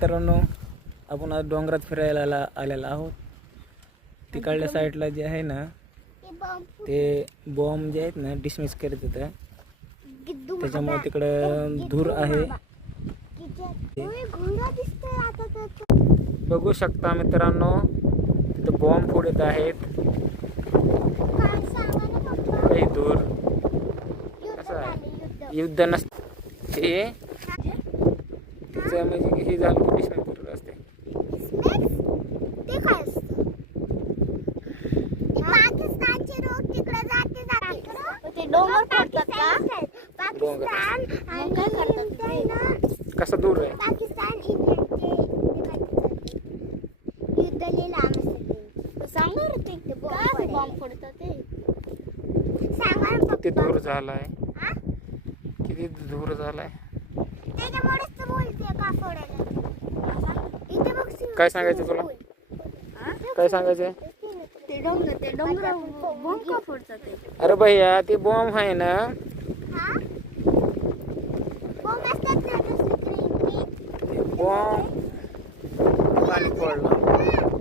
मित्रांनो, आपण आज डोंगरात फिरायला आलेला आहोत. तिकडल्या साईडला जे आहे ना ते बॉम्ब जे आहेत ना डिसमिस करत होतं, त्याच्यामुळे तिकडं धूर आहे. बघू शकता मित्रांनो, तिथं बॉम्ब फोडत आहेत. काही धूर असं आहे, युद्ध नसते तिचं म्हणजे हे झालं की डिसमिस करत असते. कसा दूर आहे किती दूर झालाय, किती दूर झालाय. काय सांगायचं तुला, काय सांगायचंय? अरे भैया ते बॉम्ब आहे ना, बॉम्ब पाणी पडलं.